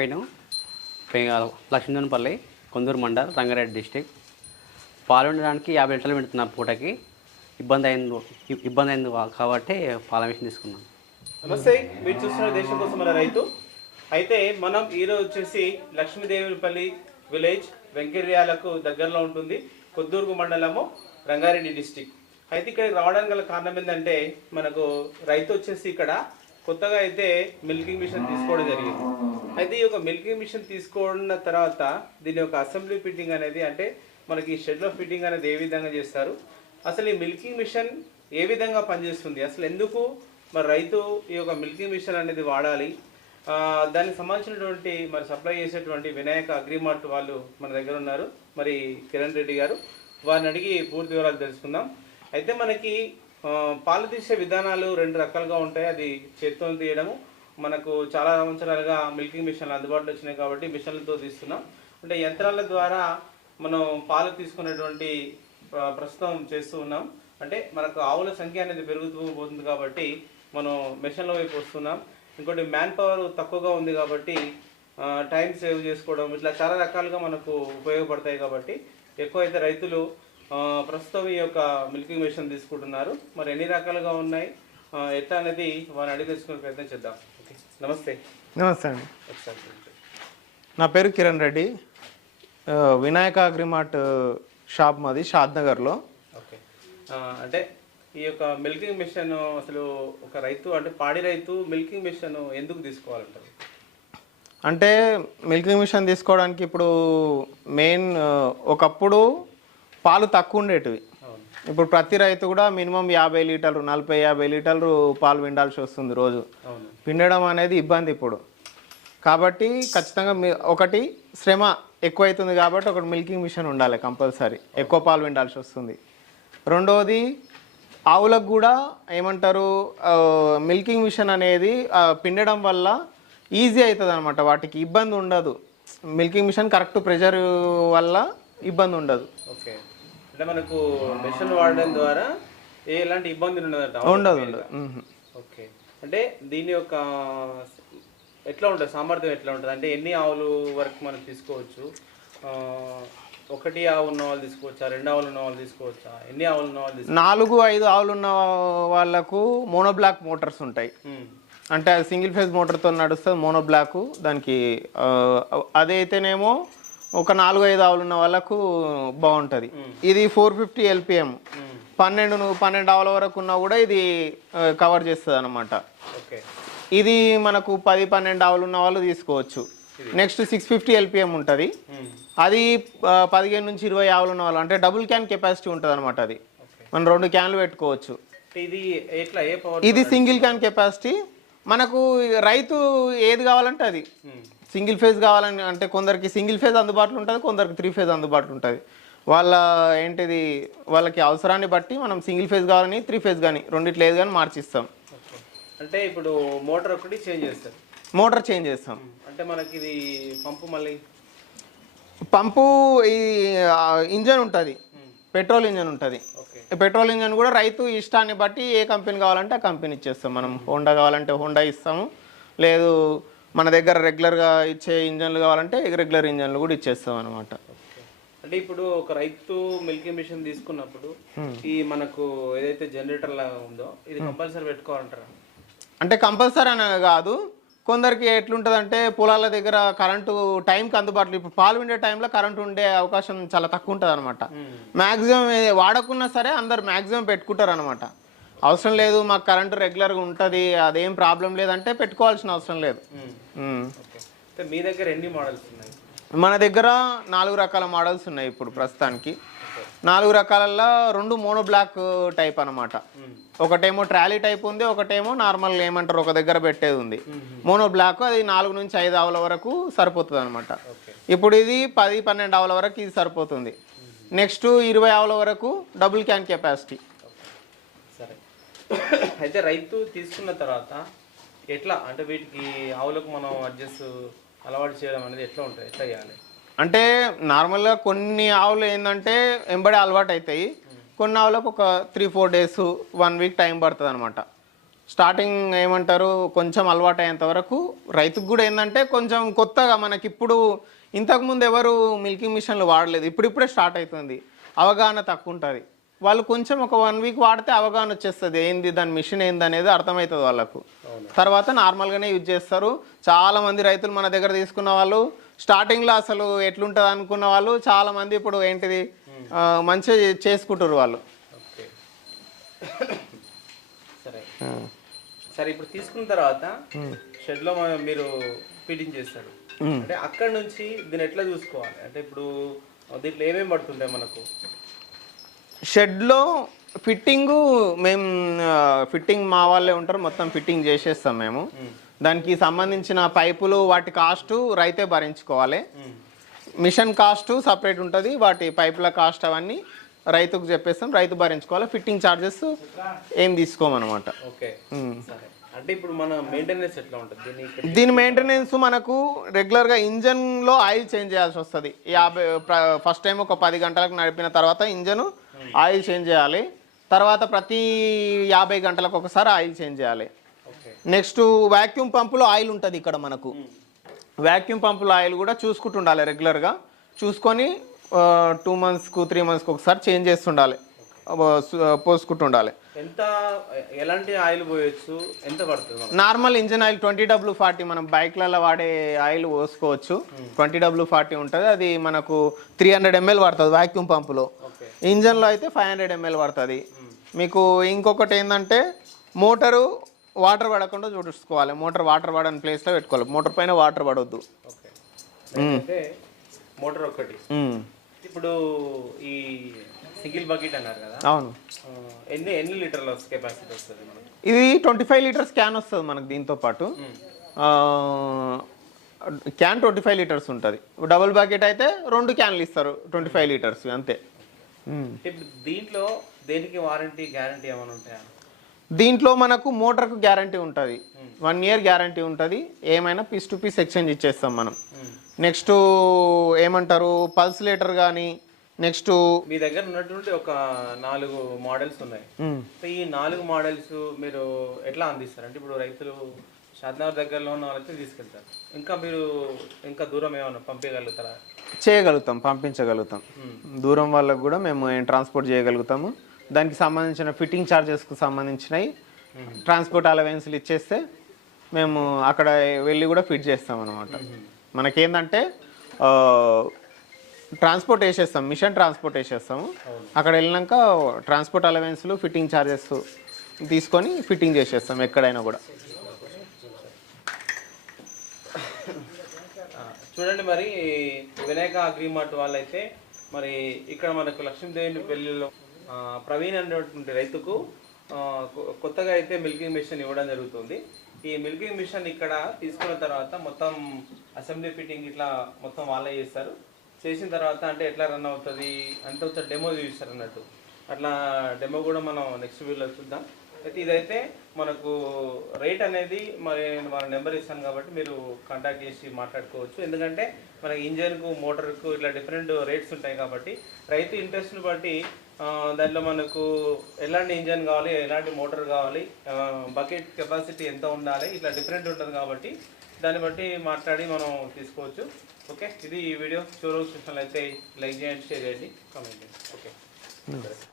నా పేరు లక్ష్మీదనపల్లి కొందూరు మండల్ రంగారెడ్డి డిస్టిక్. పాలు ఉండడానికి యాభై లీటర్లు పెడుతున్నా పూటకి. ఇబ్బంది అయింది ఇబ్బంది అయింది కాబట్టి పాల మిషన్ తీసుకున్నాను నమస్తే మీరు చూస్తున్న దేశం కోసం మన రైతు. అయితే మనం ఈరోజు వచ్చేసి లక్ష్మీదేవిపల్లి విలేజ్ వెంకర్యాలకు దగ్గరలో ఉంటుంది. కొద్దూరుకు మండలము రంగారెడ్డి డిస్టిక్. అయితే ఇక్కడికి రావడానికి గల కారణం ఏంటంటే మనకు రైతు వచ్చేసి ఇక్కడ కొత్తగా అయితే మిల్కింగ్ మిషన్ తీసుకోవడం జరిగింది. అయితే ఈ యొక్క మిల్కింగ్ మిషన్ తీసుకోన్న తర్వాత దీని యొక్క అసెంబ్లీ ఫిట్టింగ్ అనేది అంటే మనకి షెడ్లో ఫిట్టింగ్ అనేది ఏ విధంగా చేస్తారు? అసలు ఈ మిల్కింగ్ మిషన్ ఏ విధంగా పనిచేస్తుంది? అసలు ఎందుకు మరి రైతు ఈ యొక్క మిల్కింగ్ మిషన్ అనేది వాడాలి? దానికి సంబంధించినటువంటి మరి సప్లై చేసేటువంటి వినాయక అగ్రిమార్ట్ వాళ్ళు మన దగ్గర ఉన్నారు. మరి కిరణ్ రెడ్డి గారు. వారిని అడిగి పూర్తి వివరాలు తెలుసుకుందాం. అయితే మనకి పాలు తీసే విధానాలు రెండు రకాలుగా ఉంటాయి. అది చేత్తో తీయడము మనకు చాలా సంవత్సరాలుగా మిల్కింగ్ మిషన్లు అందుబాటులో వచ్చినాయి కాబట్టి మిషన్లతో తీస్తున్నాం. అంటే యంత్రాల ద్వారా మనం పాలు తీసుకునేటువంటి ప్రస్తుతం చేస్తూ ఉన్నాం. అంటే మనకు ఆవుల సంఖ్య అనేది పెరుగుతూ పోతుంది కాబట్టి మనం మిషన్ల వైపు వస్తున్నాం. ఇంకోటి మ్యాన్ పవర్ తక్కువగా ఉంది కాబట్టి టైం సేవ్ చేసుకోవడం ఇట్లా చాలా రకాలుగా మనకు ఉపయోగపడతాయి కాబట్టి ఎక్కువ అయితే రైతులు ప్రస్తుతం ఈ యొక్క మిల్కింగ్ మిషన్ తీసుకుంటున్నారు. మరి ఎన్ని రకాలుగా ఉన్నాయి? ఎట్లా అనేది వారిని అడిగి తెలుసుకునే ప్రయత్నం చేద్దాం. నమస్తే. నమస్తే అండి. నా పేరు కిరణ్ రెడ్డి. వినాయక అగ్రిమార్ట్ షాప్ మాది షాద్ నగర్లో ఓకే అంటే ఈ యొక్క మిల్కింగ్ మిషన్ అసలు ఒక రైతు అంటే పాడి రైతు మిల్కింగ్ మిషన్ ఎందుకు తీసుకోవాలంటారు? అంటే మిల్కింగ్ మిషన్ తీసుకోవడానికి ఇప్పుడు మెయిన్ ఒకప్పుడు పాలు తక్కువ ఉండేటివి. ఇప్పుడు ప్రతి రైతు కూడా మినిమం యాభై లీటర్లు నలభై యాభై లీటర్లు పాలు పిండాల్సి వస్తుంది రోజు. పిండడం అనేది ఇబ్బంది ఇప్పుడు. కాబట్టి ఖచ్చితంగా ఒకటి శ్రమ ఎక్కువైతుంది కాబట్టి ఒకటి మిల్కింగ్ మిషన్ ఉండాలి కంపల్సరీ. ఎక్కువ పాలు పిండాల్సి వస్తుంది. రెండవది ఆవులకు కూడా ఏమంటారు మిల్కింగ్ మిషన్ అనేది పిండడం వల్ల ఈజీ అవుతుంది అనమాట వాటికి ఇబ్బంది ఉండదు. మిల్కింగ్ మిషన్ కరెక్ట్ ప్రెషర్ వల్ల ఇబ్బంది ఉండదు. ఓకే. అంటే మనకు మిషన్ వాడడం ద్వారా ఏ ఎలాంటి ఇబ్బంది ఉండదట. ఉండదు ఉండదు. ఓకే. అంటే దీని యొక్క ఎట్లా ఉంటుంది? సామర్థ్యం ఎట్లా ఉంటుంది? అంటే ఎన్ని ఆవులు వరకు మనం తీసుకోవచ్చు? ఒకటి ఆవు ఉన్న వాళ్ళు తీసుకోవచ్చా? రెండు ఆవులు ఉన్న వాళ్ళు తీసుకోవచ్చా? ఎన్ని ఆవులు ఉన్న వాళ్ళు నాలుగు ఐదు ఆవులు ఉన్న వాళ్ళకు మోనోబ్లాక్ మోటార్స్ ఉంటాయి. అంటే అది సింగిల్ ఫేజ్ మోటార్తో నడుస్తుంది మోనో బ్లాక్ దానికి అదైతేనేమో ఒక నాలుగు ఐదు ఆవులు ఉన్న వాళ్ళకు బాగుంటుంది. ఇది ఫోర్ ఫిఫ్టీ ఎల్పిఎం. పన్నెండు పన్నెండు ఆవుల వరకు ఉన్నా కూడా ఇది కవర్ చేస్తుంది అనమాట ఇది మనకు పది పన్నెండు ఆవులు ఉన్న వాళ్ళు తీసుకోవచ్చు. నెక్స్ట్ సిక్స్ ఫిఫ్టీ ఎల్పిఎం ఉంటుంది. అది పదిహేను నుంచి ఇరవై ఆవులు ఉన్న వాళ్ళు అంటే డబుల్ క్యాన్ కెపాసిటీ ఉంటుంది అనమాట అది మనం రెండు క్యాన్లు పెట్టుకోవచ్చు. ఇది సింగిల్ క్యాన్ కెపాసిటీ. మనకు రైతు ఏది కావాలంటే అది. సింగిల్ ఫేజ్ కావాలని అంటే కొందరికి సింగిల్ ఫేజ్ అందుబాటులో ఉంటుంది కొందరికి త్రీ ఫేజ్ అందుబాటులో ఉంటుంది. వాళ్ళ ఏంటిది వాళ్ళకి అవసరాన్ని బట్టి మనం సింగిల్ ఫేజ్ కావాలని త్రీ ఫేజ్ కానీ రెండిట్లో ఏది కానీ మార్చిస్తాం. అంటే ఇప్పుడు మోటార్ ఒకటి చేంజ్ చేస్తారు. మోటార్ చేంజ్ చేస్తాం. అంటే మనకి ఇది పంపు మళ్ళీ? పంపు ఈ ఇంజన్ ఉంటుంది. పెట్రోల్ ఇంజన్ ఉంటుంది. పెట్రోల్ ఇంజన్ కూడా రైతు ఇష్టాన్ని బట్టి ఏ కంపెనీ కావాలంటే ఆ కంపెనీ ఇచ్చేస్తాం మనం. హోండా కావాలంటే హోండా ఇస్తాము. లేదు మన దగ్గర రెగ్యులర్గా ఇచ్చే ఇంజన్లు కావాలంటే రెగ్యులర్ ఇంజన్లు కూడా ఇచ్చేస్తాం అనమాట. అంటే ఇప్పుడు ఒక రైతు మిల్కింగ్ మిషన్ తీసుకున్నప్పుడు ఈ మనకు ఏదైతే జనరేటర్ లాగా ఉందో ఇది కంపల్సరీ పెట్టుకోవాలంటారా? అంటే కంపల్సరీ అని కాదు. కొందరికి ఎట్లుంటుందంటే పొలాల దగ్గర కరెంటు టైంకి అందుబాటులో ఇప్పుడు పాలు ఉండే టైంలో కరెంటు ఉండే అవకాశం చాలా తక్కువ ఉంటుంది అనమాట మ్యాక్సిమం వాడకున్నా సరే అందరు మ్యాక్సిమం పెట్టుకుంటారు అనమాట అవసరం లేదు మాకు కరెంటు రెగ్యులర్గా ఉంటుంది అదేం ప్రాబ్లం లేదంటే పెట్టుకోవాల్సిన అవసరం లేదు. మీ దగ్గర ఎన్ని మోడల్స్ ఉన్నాయి? మన దగ్గర నాలుగు రకాల మోడల్స్ ఉన్నాయి ఇప్పుడు ప్రస్తుతానికి. నాలుగు రకాలలో రెండు మోనో బ్లాక్ టైప్ అనమాట ఒకటేమో ట్రాలీ టైప్ ఉంది ఒకటేమో నార్మల్ ఏమంటారు ఒక దగ్గర పెట్టేది ఉంది. మోనో బ్లాక్ అది నాలుగు నుంచి ఐదు ఆవుల వరకు సరిపోతుంది అనమాట ఇప్పుడు ఇది పది పన్నెండు ఆవుల వరకు ఇది సరిపోతుంది. నెక్స్ట్ ఇరవై ఆవుల వరకు డబుల్ క్యాన్ కెపాసిటీ. అయితే రైతు తీసుకున్న తర్వాత ఎట్లా? అంటే వీటికి ఆవులకు మనం అడ్జస్ట్ అలవాటు చేయడం అనేది ఎట్లా ఉంటుంది? ఎట్లా చేయాలి? అంటే నార్మల్గా కొన్ని ఆవులు ఏంటంటే ఎంబడే అలవాటు అవుతాయి కొన్ని ఆవులకు ఒక three four days one week time పడుతుంది అనమాట స్టార్టింగ్ ఏమంటారు? కొంచెం అలవాటు అయ్యేంత వరకు రైతుకు కూడా ఏంటంటే కొంచెం కొత్తగా మనకి ఇప్పుడు ఇంతకుముందు ఎవరు మిల్కింగ్ మిషన్లు వాడలేదు. ఇప్పుడిప్పుడే స్టార్ట్ అవుతుంది అవగాహన తక్కువ ఉంటుంది వాళ్ళు కొంచెం ఒక వన్ వీక్ వాడితే అవగాహన వచ్చేస్తుంది. ఏంది దాని మిషన్ ఏంది అనేది అర్థమవుతుంది వాళ్ళకు. తర్వాత నార్మల్గానే యూజ్ చేస్తారు. చాలా మంది రైతులు మన దగ్గర తీసుకున్న వాళ్ళు స్టార్టింగ్లో అసలు ఎట్లుంటుంది అనుకున్న వాళ్ళు చాలా మంది ఇప్పుడు ఏంటిది మంచిగా చేసుకుంటారు వాళ్ళు. సరే. ఇప్పుడు తీసుకున్న తర్వాత షెడ్లో మీరు ఫిట్టింగ్ చేస్తారు. అంటే అక్కడ నుంచి దీన్ని ఎట్లా చూసుకోవాలి? అంటే ఇప్పుడు దీంట్లో ఏమేమి పడుతుంటాయి మనకు? షెడ్లో ఫిట్టింగు మేము ఫిట్టింగ్ మా వాళ్ళే ఉంటారు మొత్తం ఫిట్టింగ్ చేసేస్తాం మేము. దానికి సంబంధించిన పైపులు వాటి కాస్ట్ రైతే భరించుకోవాలి. మిషన్ కాస్ట్ సపరేట్ ఉంటుంది వాటి పైపుల కాస్ట్ అవన్నీ రైతుకు చెప్పేస్తాం రైతు భరించుకోవాలి. ఫిట్టింగ్ ఛార్జెస్ ఏం తీసుకోమన్నమాట. ఓకే. అంటే ఇప్పుడు మన మెయింటెనెన్స్ ఎట్లా ఉంటుంది? దీన్ని ఇక్కడ దీని మెయింటెనెన్స్ మనకు రెగ్యులర్గా ఇంజన్లో ఆయిల్ చేంజ్ చేయాల్సి వస్తుంది. యాభై ఫస్ట్ టైం ఒక పది గంటలకు నడిపిన తర్వాత ఇంజన్ ఆయిల్ చేంజ్ చేయాలి. తర్వాత ప్రతి యాభై గంటలకు ఒకసారి ఆయిల్ చేంజ్ చేయాలి. నెక్స్ట్ వాక్యూమ్ పంపులో ఆయిల్ ఉంటుంది ఇక్కడ మనకు. వాక్యూమ్ పంపులో ఆయిల్ కూడా చూసుకుంటుండాలి రెగ్యులర్గా. చూసుకొని టూ మంత్స్కు త్రీ మంత్స్కి ఒకసారి చేంజ్ చేస్తుండాలి. పోసుకుంటుండాలి. ఎంత ఎలాంటి ఆయిల్ పోయొచ్చు? ఎంత పడుతుంది normal engine oil twenty W forty మనం బైక్లలో వాడే ఆయిల్ పోసుకోవచ్చు. ట్వంటీ డబ్ల్యూ ఫార్టీ ఉంటుంది. అది మనకు త్రీ హండ్రెడ్ ఎంఎల్ పడుతుంది వాక్యూమ్ పంపులో. ఇంజన్లో అయితే ఫైవ్ హండ్రెడ్ ఎంఎల్ పడుతుంది. మీకు ఇంకొకటి ఏంటంటే మోటారు వాటర్ పడకుండా చూసుకోవాలి. మోటార్ వాటర్ పడని ప్లేస్లో పెట్టుకోవాలి. మోటార్ పైన వాటర్ పడవద్దు మోటార్ ఒకటి ఇప్పుడు ఈ సింగిల్ బకెట్ అన్నారు కదా. అవును. ఎన్ని ఎన్ని లీటర్ల కెపాసిటీ వస్తుంది ఇది ట్వంటీ ఫైవ్ లీటర్స్ క్యాన్ వస్తుంది మనకు దీంతో పాటు. క్యాన్ ట్వంటీ ఫైవ్ లీటర్స్ ఉంటుంది. డబుల్ బకెట్ అయితే రెండు క్యాన్లు ఇస్తారు ట్వంటీ ఫైవ్ లీటర్స్ అంతే. ఇప్పుడు దీంట్లో దేనికి వారంటీ గ్యారంటీ ఏమైనా ఉంటాయా? దీంట్లో మనకు మోటార్కు గ్యారంటీ ఉంటుంది. వన్ ఇయర్ గ్యారంటీ ఉంటుంది. ఏమైనా పీస్ టు పీస్ ఎక్స్చేంజ్ ఇచ్చేస్తాం మనం. నెక్స్ట్ ఏమంటారు? పల్స్ లీటర్ కానీ నెక్స్ట్ మీ దగ్గర ఉన్నటువంటి ఒక నాలుగు మోడల్స్ ఉన్నాయి. ఈ నాలుగు మోడల్స్ మీరు ఎట్లా అందిస్తారు? అంటే ఇప్పుడు రైతులు షాద్నగర్ దగ్గరలో ఉన్న వాళ్ళకి తీసుకెళ్తారు. ఇంకా మీరు ఇంకా దూరం ఏమైనా పంపించగలుగుతారా? చేయగలుగుతాం పంపించగలుగుతాం. దూరం వాళ్ళకు కూడా మేము ట్రాన్స్పోర్ట్ చేయగలుగుతాము. దానికి సంబంధించిన ఫిట్టింగ్ ఛార్జెస్కు సంబంధించినవి ట్రాన్స్పోర్ట్ అలవెన్స్లు ఇచ్చేస్తే మేము అక్కడ వెళ్ళి కూడా ఫిట్ చేస్తాం అనమాట మనకేందంటే ట్రాన్స్పోర్ట్ వేసేస్తాం మిషన్ ట్రాన్స్పోర్ట్ వేసేస్తాము. అక్కడ వెళ్ళినాక ట్రాన్స్పోర్ట్ అలవెన్స్లు ఫిట్టింగ్ ఛార్జెస్ తీసుకొని ఫిట్టింగ్ చేసేస్తాం ఎక్కడైనా కూడా ఆ, చూడండి మరి వినాయక అగ్రిమార్ట్ వాళ్ళైతే మరి ఇక్కడ మనకు లక్ష్మీదేవి పెళ్ళిలో ప్రవీణ్ అనేటువంటి రైతుకు కొత్తగా అయితే మిల్కింగ్ మిషన్ ఇవ్వడం జరుగుతుంది. ఈ మిల్కింగ్ మిషన్ ఇక్కడ తీసుకున్న తర్వాత మొత్తం అసెంబ్లీ ఫిట్టింగ్ ఇట్లా మొత్తం వాళ్ళే చేస్తారు. చేసిన తర్వాత అంటే ఎట్లా రన్ అవుతుంది అంటే ఒకసారి డెమో చూపిస్తారు అన్నట్టు. అట్లా డెమో కూడా మనం నెక్స్ట్ వీడియోలో చూద్దాం. అయితే ఇదైతే మనకు రేట్ అనేది మరి మన నెంబర్ ఇస్తాను కాబట్టి మీరు కాంటాక్ట్ చేసి మాట్లాడుకోవచ్చు. ఎందుకంటే మన ఇంజన్కు మోటార్కు ఇట్లా డిఫరెంట్ రేట్స్ ఉంటాయి కాబట్టి రైతు ఇంట్రెస్ట్ని బట్టి దాంట్లో మనకు ఎలాంటి ఇంజన్ కావాలి ఎలాంటి మోటార్ కావాలి బకెట్ కెపాసిటీ ఎంత ఉండాలి ఇట్లా డిఫరెంట్ ఉంటుంది కాబట్టి దాన్ని బట్టి మాట్లాడి మనం తీసుకోవచ్చు. ఓకే? ఇది ఈ వీడియో. చూడవచ్చు అయితే లైక్ చేయండి షేర్ చేయండి కామెంట్ చేయండి. ఓకే. Hmm.